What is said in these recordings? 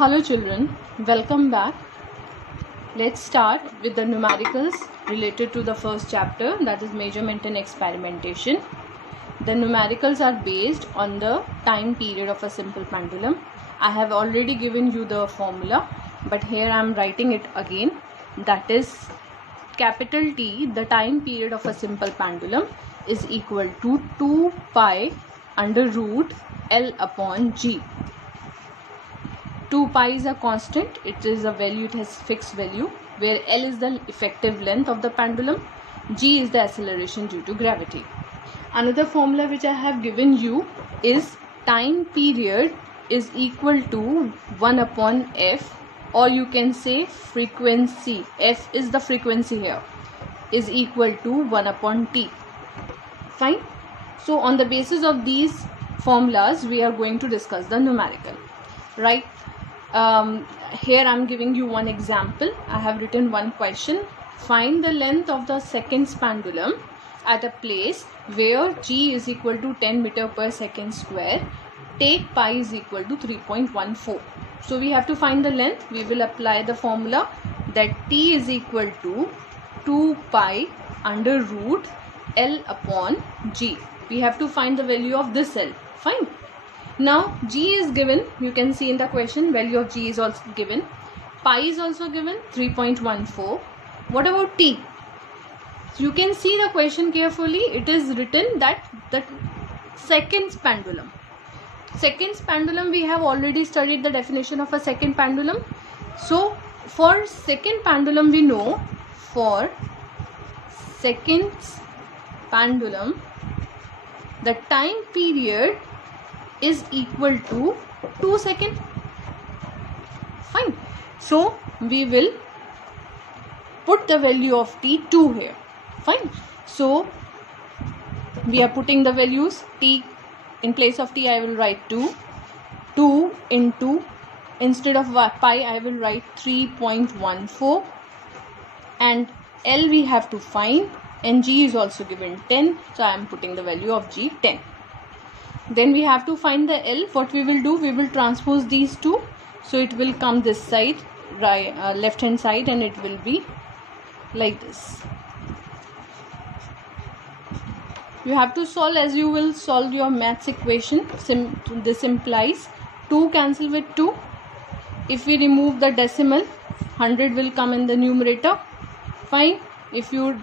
Hello children, welcome back. Let's start with the numericals related to the first chapter, that is measurement and experimentation. The numericals are based on the time period of a simple pendulum. I have already given you the formula, but here I am writing it again. That is capital T, the time period of a simple pendulum, is equal to 2 pi under root L upon G. 2 pi is a constant, it is a value, it has fixed value, where L is the effective length of the pendulum, G is the acceleration due to gravity. Another formula which I have given you is time period is equal to 1 upon F, or you can say frequency, F is the frequency here, is equal to 1 upon T. Fine. So on the basis of these formulas we are going to discuss the numerical, right? Here I am giving you one example. I have written one question. Find the length of the seconds pendulum at a place where G is equal to 10 meter per second square. Take pi is equal to 3.14. So we have to find the length. We will apply the formula that T is equal to 2 pi under root L upon G. We have to find the value of this L. Fine. Now G is given, you can see in the question, value of G is also given, pi is also given 3.14. What about T? So you can see the question carefully, it is written that the seconds pendulum. Seconds pendulum, we have already studied the definition of a second pendulum. So for second pendulum we know, for seconds pendulum the time period is equal to 2 seconds. Fine. So we will put the value of T 2 here. Fine. So we are putting the values. T, in place of T I will write 2. 2 into, instead of pi I will write 3.14, and L we have to find, and G is also given 10. So I am putting the value of G 10. Then we have to find the L. What we will do, we will transpose these two, so it will come this side, right, left hand side, and it will be like this. You have to solve as you will solve your maths equation. This implies 2 cancel with 2. If we remove the decimal, 100 will come in the numerator. Fine. If you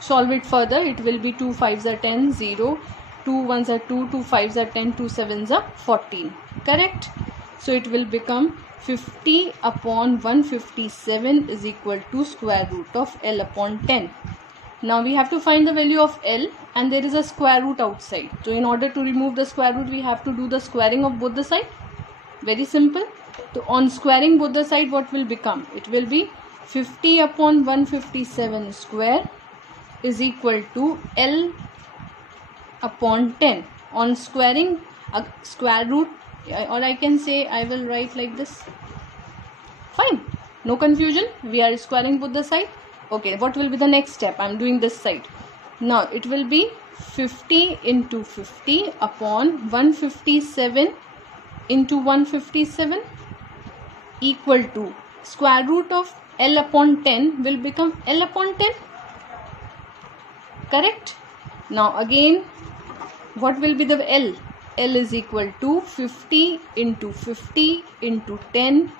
solve it further, it will be 2 5s are 10, 0, 2 1s are 2, 2 5s are 10, 2 7s are 14. Correct? So it will become 50 upon 157 is equal to square root of L upon 10. Now we have to find the value of L, and there is a square root outside. So in order to remove the square root, we have to do the squaring of both the sides. Very simple. So on squaring both the sides, what will become? It will be 50 upon 157 square is equal to L upon 10. On squaring a square root, or I can say I will write like this. Fine. No confusion. We are squaring both the side. Okay, what will be the next step? I am doing this side. Now it will be 50 into 50 upon 157 into 157 equal to square root of L upon 10 will become L upon 10. Correct? Now again, what will be the L? L is equal to 50 into 50 into 10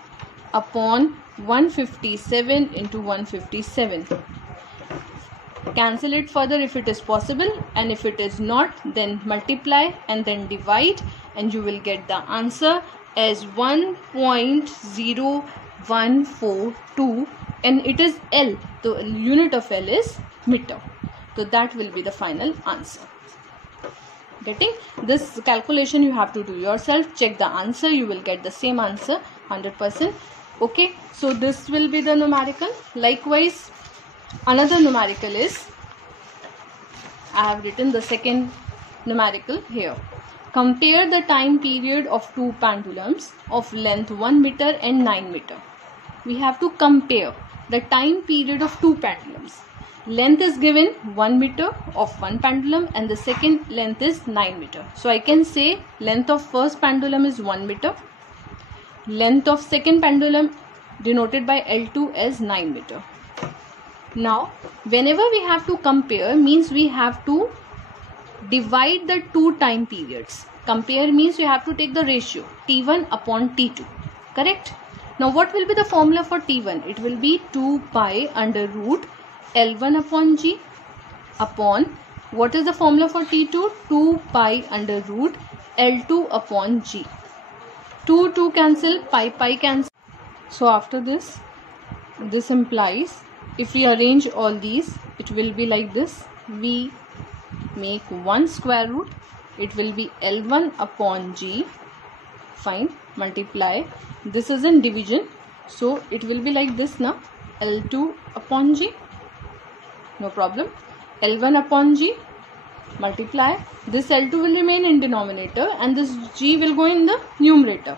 upon 157 into 157. Cancel it further if it is possible, and if it is not, then multiply and then divide, and you will get the answer as 1.0142, and it is L. The unit of L is meter. So that will be the final answer. Getting this calculation you have to do yourself. Check the answer, you will get the same answer 100%. Okay, so this will be the numerical. Likewise, another numerical is, I have written the second numerical here. Compare the time period of two pendulums of length 1 meter and 9 meter. We have to compare the time period of two pendulums. Length is given 1 meter of one pendulum, and the second length is 9 meter. So I can say length of first pendulum is 1 meter. Length of second pendulum denoted by L2 as 9 meter. Now, whenever we have to compare, means we have to divide the two time periods. Compare means you have to take the ratio T1 upon T2. Correct? Now, what will be the formula for T1? It will be 2 pi under root L1 upon G upon, what is the formula for T2? 2 pi under root L2 upon G. 2 cancel, pi cancel. So after this implies, if we arrange all these, it will be like this. We make one square root. It will be L1 upon G. Fine. Multiply. This is in division. So it will be like this now. L2 upon G. No problem. L1 upon G. Multiply. This L2 will remain in denominator and this G will go in the numerator.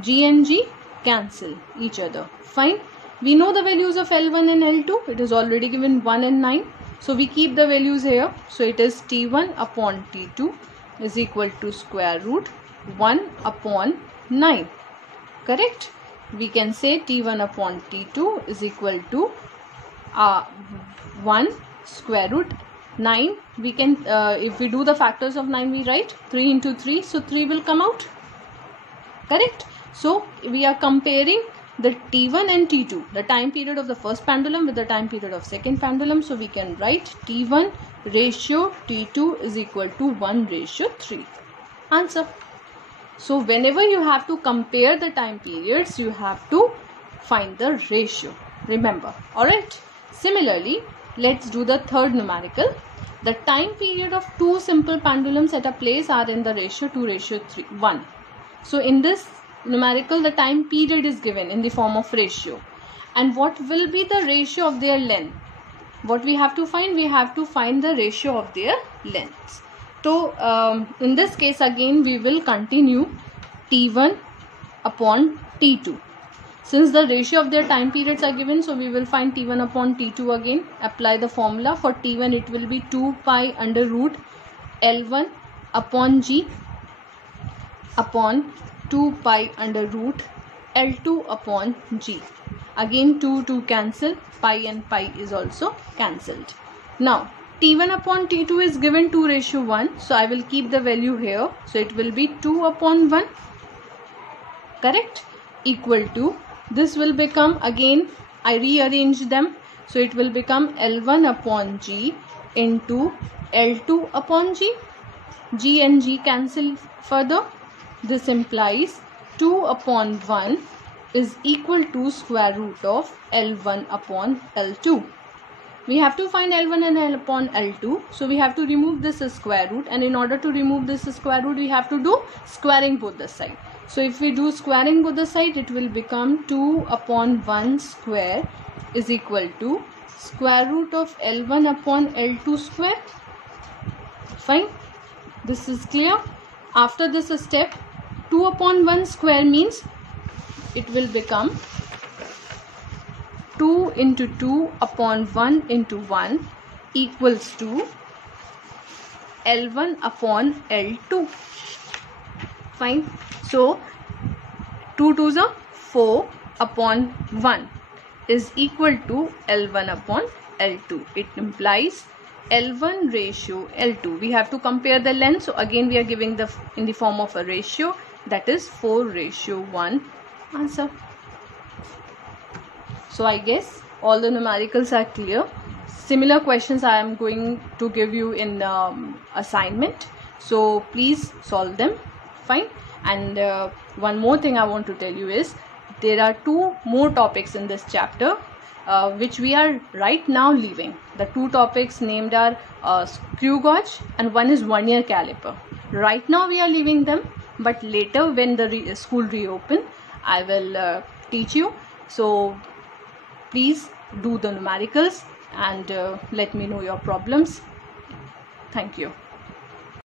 G and G cancel each other. Fine. We know the values of L1 and L2. It is already given 1 and 9. So we keep the values here. So it is T1 upon T2 is equal to square root 1 upon 9. Correct? We can say T1 upon T2 is equal to 1 square root 9. We can, if we do the factors of 9, we write 3 into 3. So 3 will come out. Correct? So we are comparing the T1 and T2, the time period of the first pendulum with the time period of second pendulum. So we can write T1 ratio T2 is equal to 1 ratio 3. Answer. So whenever you have to compare the time periods, you have to find the ratio. Remember. Alright. Similarly, let's do the third numerical. The time period of two simple pendulums at a place are in the ratio 2:1. So in this numerical, the time period is given in the form of ratio. And what will be the ratio of their length? What we have to find? We have to find the ratio of their lengths. So in this case again we will continue T1 upon T2. Since the ratio of their time periods are given, so we will find T1 upon T2 again. Apply the formula. For T1 it will be 2 pi under root L1 upon G upon 2 pi under root L2 upon G. Again 2 cancel, pi and pi is also cancelled. Now T1 upon T2 is given 2:1. So I will keep the value here. So it will be 2 upon 1. Correct? Equal to, this will become, again I rearrange them. So it will become L1 upon G into L2 upon G. G and G cancel further. This implies 2 upon 1 is equal to square root of L1 upon L2. We have to find L1 and L upon L2. So we have to remove this square root, and in order to remove this square root, we have to do squaring both the side. So if we do squaring both the side, it will become 2 upon 1 square is equal to square root of L1 upon L2 square. Fine. This is clear. After this step, 2 upon 1 square means it will become 2 into 2 upon 1 into 1 equals to L1 upon L2. Fine. So 2 2s are 4 upon 1 is equal to L1 upon L2. It implies L1 ratio L2. We have to compare the length. So again we are giving in the form of a ratio, that is 4:1. Answer. So I guess all the numericals are clear. Similar questions I am going to give you in assignment. So please solve them. Fine. And one more thing I want to tell you is there are 2 more topics in this chapter which we are right now leaving. The 2 topics named are screw gauge and one is vernier caliper. Right now we are leaving them, but later when the school reopen, I will teach you. So please do the numericals and let me know your problems. Thank you.